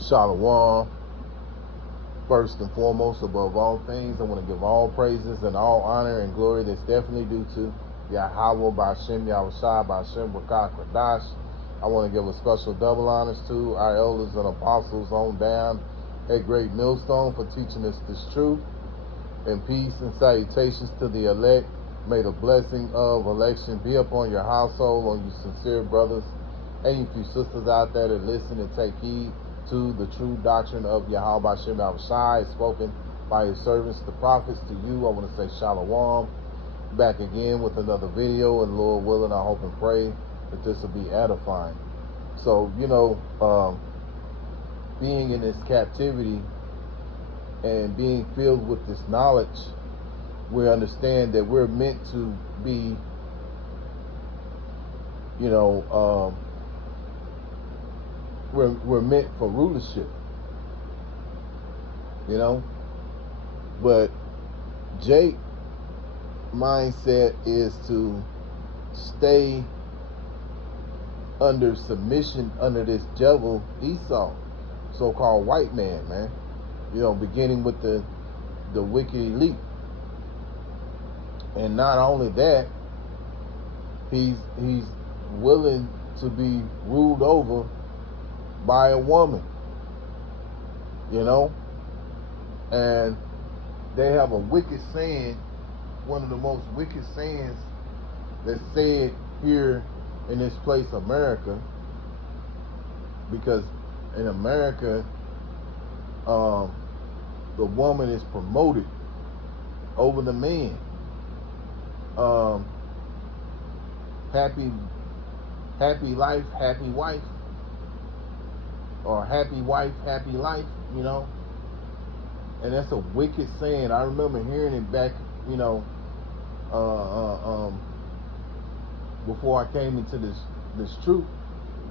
Shalom. First and foremost, above all things, I want to give all praises and all honor and glory that's definitely due to Yahweh Ba'Shem Yahushua Ba'Shem Rakah Kradash. I want to give a special double honors to our elders and apostles on down at Great Millstone for teaching us this truth. And peace and salutations to the elect. May the blessing of election be upon your household, on you sincere brothers and you few sisters out there that listen and take heed to the true doctrine of Yahweh Shem Yahushai spoken by his servants, the prophets. To you, I want to say Shalom. Back again with another video, and Lord willing, I hope and pray that this will be edifying. So, being in this captivity and being filled with this knowledge, we understand that we're meant to be, we're meant for rulership, but Jake's mindset is to stay under submission under this devil Esau, so-called white man, beginning with the wicked elite. And not only that, he's willing to be ruled over by a woman, and they have a wicked saying, one of the most wicked sayings that's said here in this place, America, because in America, the woman is promoted over the man. Happy life, happy wife, or happy wife, happy life, and that's a wicked saying. I remember hearing it back, before I came into this truth,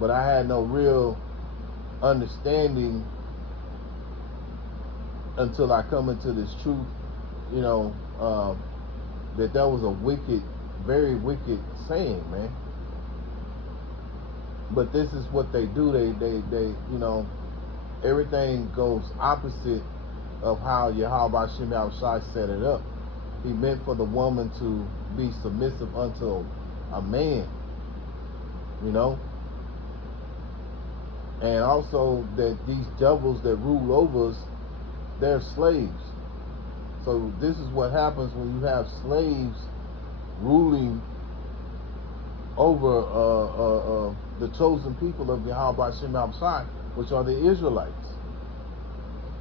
but I had no real understanding until I come into this truth, that was a wicked, very wicked saying, man. But this is what they do. They everything goes opposite of how Yahweh Shem Yahushai set it up. He meant for the woman to be submissive unto a man, and also that these devils that rule over us, they're slaves. So this is what happens when you have slaves ruling over the chosen people of Yahweh Shem Yahushai, which are the Israelites.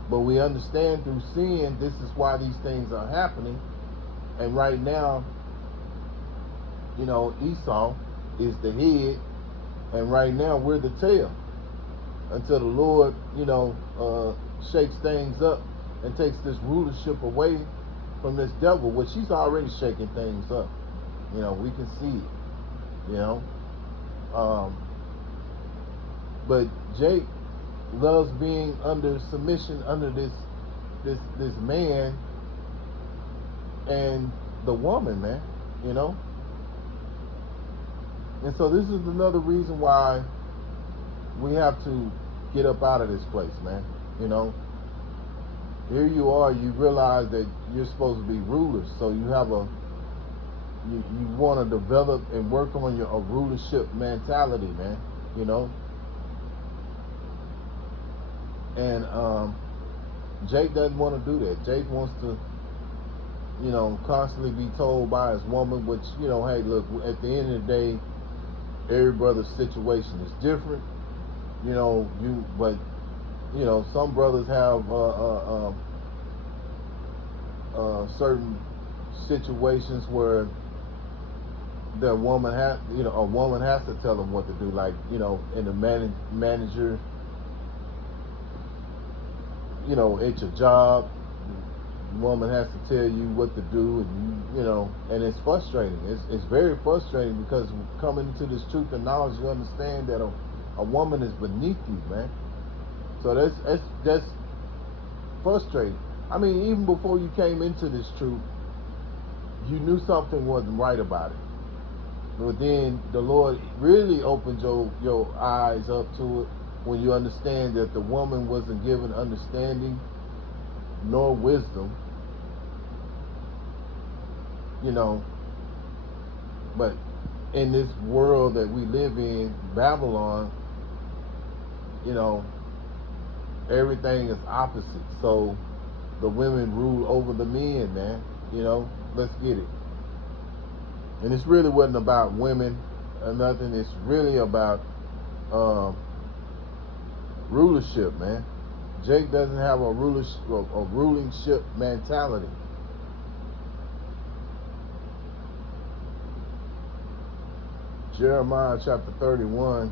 But we understand through sin, this is why these things are happening. And right now, Esau is the head, and right now we're the tail. Until the Lord, shakes things up and takes this rulership away from this devil, which he's already shaking things up. We can see it, but Jake loves being under submission under this man and the woman, man, and so this is another reason why we have to get up out of this place, man. Here you are, you realize that you're supposed to be rulers, so you have you want to develop and work on a rulership mentality, man, and Jake doesn't want to do that. Jake wants to, constantly be told by his woman, which, hey, look, at the end of the day, every brother's situation is different, but some brothers have certain situations where their woman has, a woman has to tell them what to do, like, in the manager, at your job, the woman has to tell you what to do, and and it's frustrating. It's very frustrating, because coming into this truth and knowledge, you understand that a woman is beneath you, man. So that's frustrating. I mean, even before you came into this truth, you knew something wasn't right about it. But then the Lord really opened your eyes up to it, when you understand that the woman wasn't given understanding nor wisdom, you know, but in this world that we live in, Babylon, you know, everything is opposite. So the women rule over the men, man. You know, let's get it. And it's really wasn't about women or nothing. It's really about rulership, man. Jake doesn't have a rulingship mentality. Jeremiah chapter 31,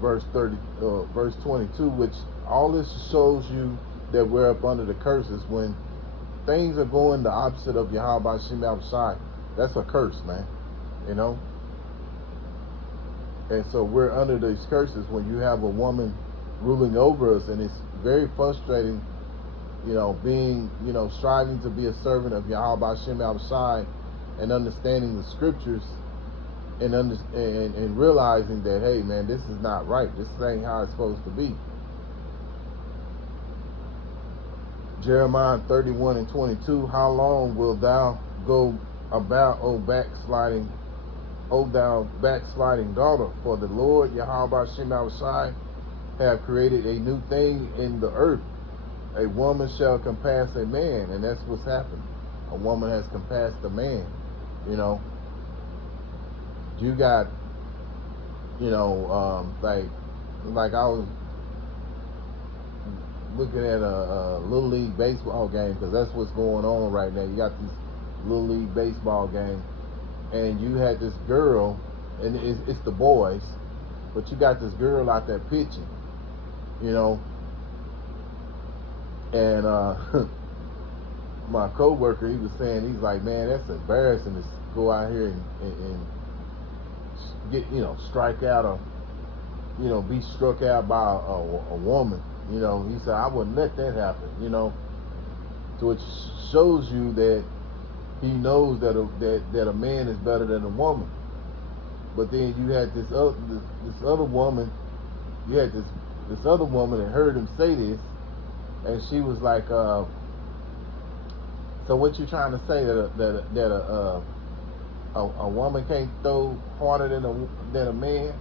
verse 22, which all this shows you that we're up under the curses. When things are going the opposite of Yahweh Shem outside, that's a curse, man. You know? And so we're under these curses when you have a woman ruling over us, and it's very frustrating, you know, being, you know, striving to be a servant of Yahweh Shem outside and understanding the scriptures and realizing that, hey, man, this is not right. This ain't how it's supposed to be. Jeremiah 31 and 22, how long wilt thou go about, O thou backsliding daughter? For the Lord Yahweh Shem outside have created a new thing in the earth. A woman shall compass a man, and that's what's happened. A woman has compassed a man. You know, you got, you know, like I was looking at a little league baseball game, because that's what's going on right now. You got these little league baseball game, and you had this girl, and it's the boys, but you got this girl out there pitching, you know, and my coworker, he was saying, he's like, man, that's embarrassing to go out here and get, you know, strike out or, you know, be struck out by a woman. You know, he said, I wouldn't let that happen, you know. So it shows you that he knows that a man is better than a woman. But then you had this other woman, this other woman that heard him say this, and she was like, so what you trying to say, that a woman can't throw harder than a man?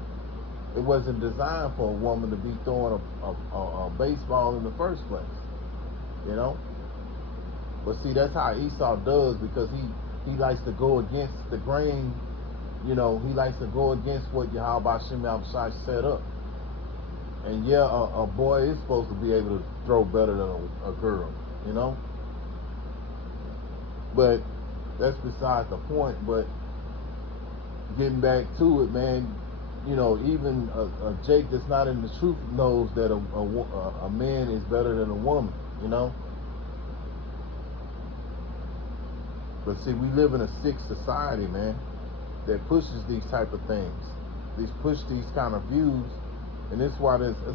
It wasn't designed for a woman to be throwing a baseball in the first place, you know. But see, that's how Esau does, because he likes to go against the grain. You know, he likes to go against what Yahweh Shem Yahushai set up. And yeah, a boy is supposed to be able to throw better than a girl, you know. But that's beside the point. But getting back to it, man, you know, even a Jake that's not in the truth knows that a man is better than a woman, you know. But see, we live in a sick society, man, that pushes these type of things. Push these kind of views, and it's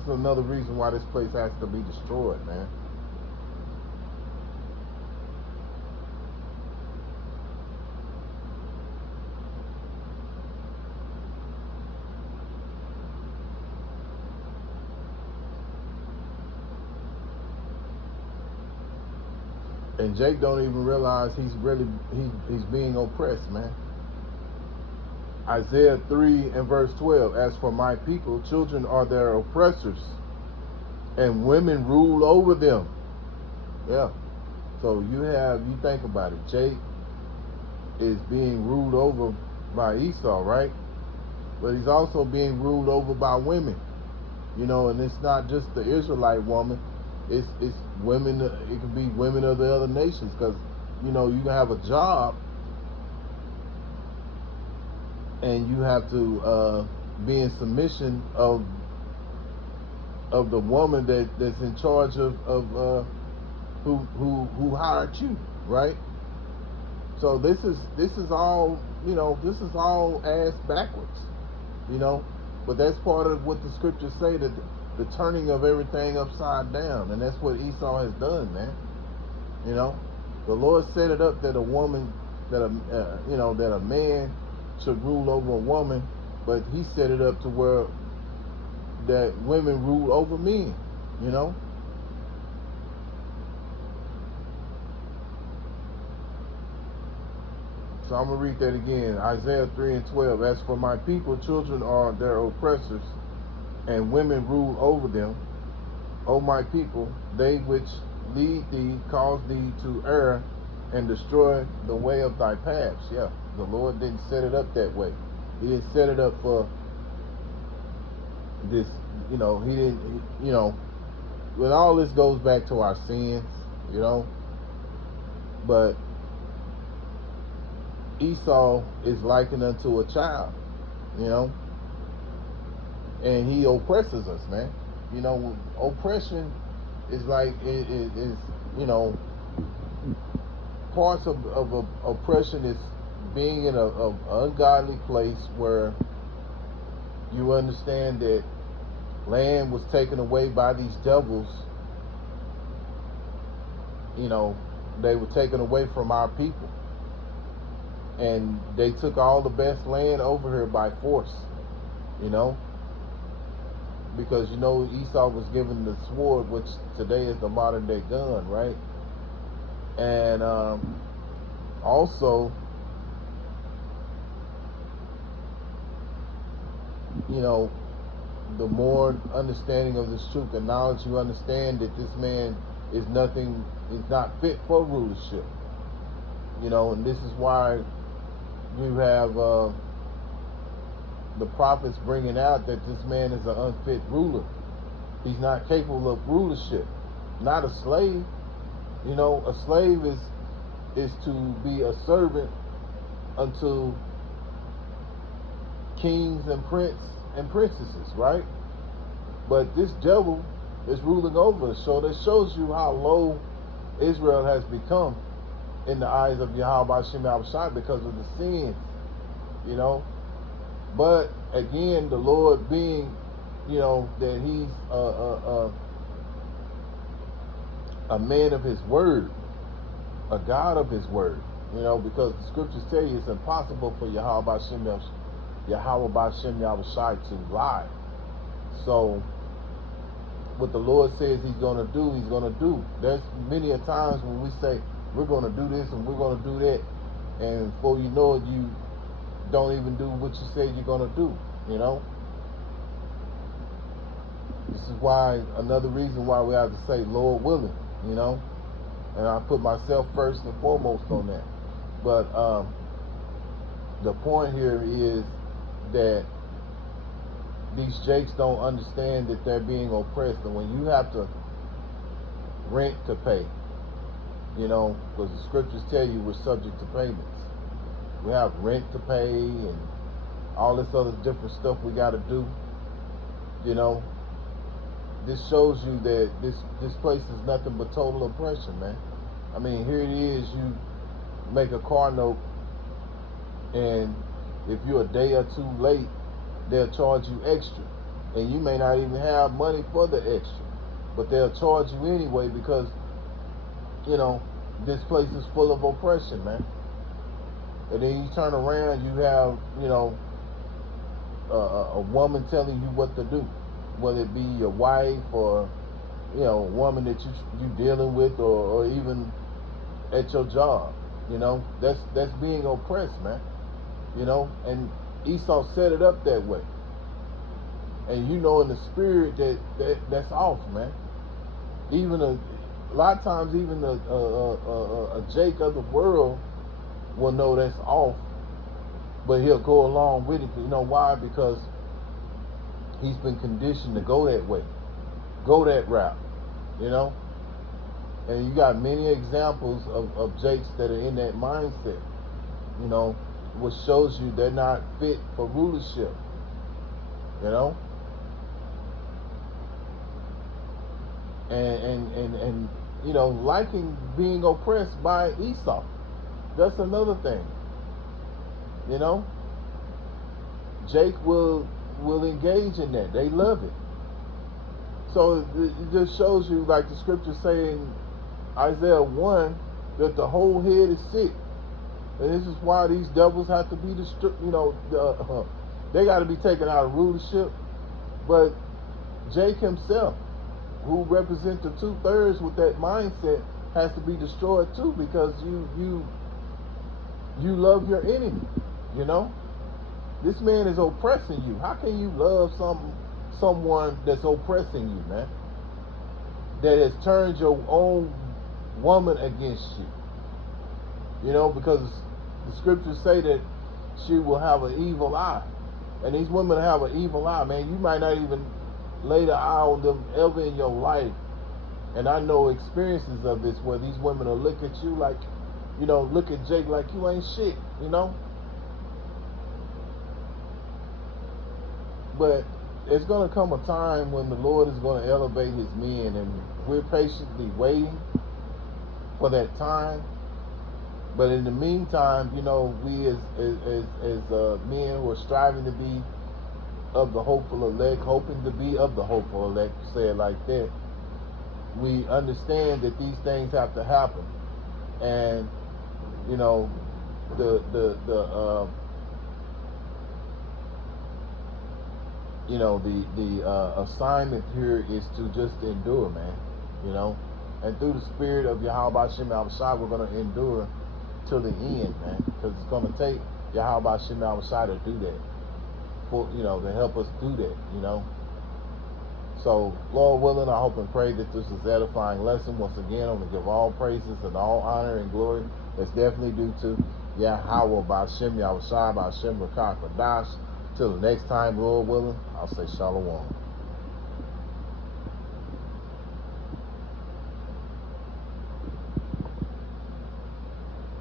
another reason why this place has to be destroyed, man. And Jake don't even realize he's being oppressed, man. Isaiah 3 and verse 12, as for my people, children are their oppressors, and women rule over them. Yeah. So you think about it. Jake is being ruled over by Esau, right? But he's also being ruled over by women. You know, and it's not just the Israelite woman. It's women. It can be women of the other nations, because, you know, you can have a job and you have to be in submission of the woman that's in charge of who hired you, right? So this is all, you know, this is all ass backwards, you know. But that's part of what the scriptures say, that the turning of everything upside down, and that's what Esau has done, man. You know, the Lord set it up that a woman, that a man should rule over a woman, but He set it up to where that women rule over men, you know. So I'm going to read that again. Isaiah 3 and 12. As for my people, children are their oppressors, and women rule over them. O my people, they which lead thee cause thee to err and destroy the way of thy paths. Yeah, the Lord didn't set it up that way. He didn't set it up for this, he didn't, when all this goes back to our sins, you know, but Esau is likened unto a child, you know, and he oppresses us, man. Oppression is like, is, you know, parts of oppression is being in a ungodly place where you understand that land was taken away by these devils. They were taken away from our people, and they took all the best land over here by force, you know, because Esau was given the sword, which today is the modern day gun, right? And also, the more understanding of this truth and knowledge you understand that this man is not fit for rulership, and this is why you have the prophets bringing out that this man is an unfit ruler. He's not capable of rulership. Not a slave. A slave is to be a servant unto kings and princesses, right? But this devil is ruling over us. So that shows you how low Israel has become in the eyes of Yahweh Shem Yahushua because of the sins, But again, the Lord being, that He's a man of His word, a God of His word, because the scriptures tell you it's impossible for Yahweh Shem Yahushua to lie. So what the Lord says He's going to do, He's going to do. There's many a times when we say we're going to do this and we're going to do that, and before you know it, you don't even do what you said you're going to do. This is why, another reason why we have to say Lord willing, and I put myself first and foremost on that. But the point here is that these jakes don't understand that they're being oppressed, and when you have to rent to pay, because the scriptures tell you we're subject to payments. We have rent to pay and all this other different stuff we got to do. This shows you that this place is nothing but total oppression, man. I mean, here it is, you make a car note, and if you're a day or two late, they'll charge you extra. And you may not even have money for the extra, but they'll charge you anyway because, this place is full of oppression, man. And then you turn around, you have, a woman telling you what to do, whether it be your wife or, a woman that you dealing with, or even at your job. That's being oppressed, man. And Esau set it up that way. And in the spirit that's off, man. Even a lot of times, even a Jake of the world will know that's off, but he'll go along with it. You know why? Because he's been conditioned to go that way, go that route, And you got many examples of Jakes that are in that mindset, which shows you they're not fit for rulership, And liking being oppressed by Esau. That's another thing. Jake will engage in that. They love it. So it just shows you, like the scriptures say in Isaiah 1, that the whole head is sick. And this is why these devils have to be they got to be taken out of rulership. But Jake himself, who represents the 2/3 with that mindset, has to be destroyed too, because you love your enemy. You know, this man is oppressing you. How can you love someone that's oppressing you, man? That has turned your own woman against you. You know, because the scriptures say that she will have an evil eye. And these women have an evil eye, man. You might not even lay the eye on them ever in your life. And I know experiences of this where these women will look at you like, you know, look at Jake like you ain't shit, you know? But it's going to come a time when the Lord is going to elevate his men, and we're patiently waiting for that time. But in the meantime, you know, we as men who are striving to be of the hopeful elect, hoping to be of the hopeful elect, say it like that, we understand that these things have to happen. And, you know, the assignment here is to just endure, man. You know, and through the spirit of Yahweh Shem Shai, we're going to endure till the end, man, because it's going to take Yahweh Shem Shai to do that, for, you know, to help us do that, you know. So, Lord willing, I hope and pray that this is an edifying lesson. Once again, I'm going to give all praises and all honor and glory that's definitely due to Yahweh B'Shem Yahushua B'Shem Rakah Kodash. Till the next time, Lord willing, I'll say Shalom.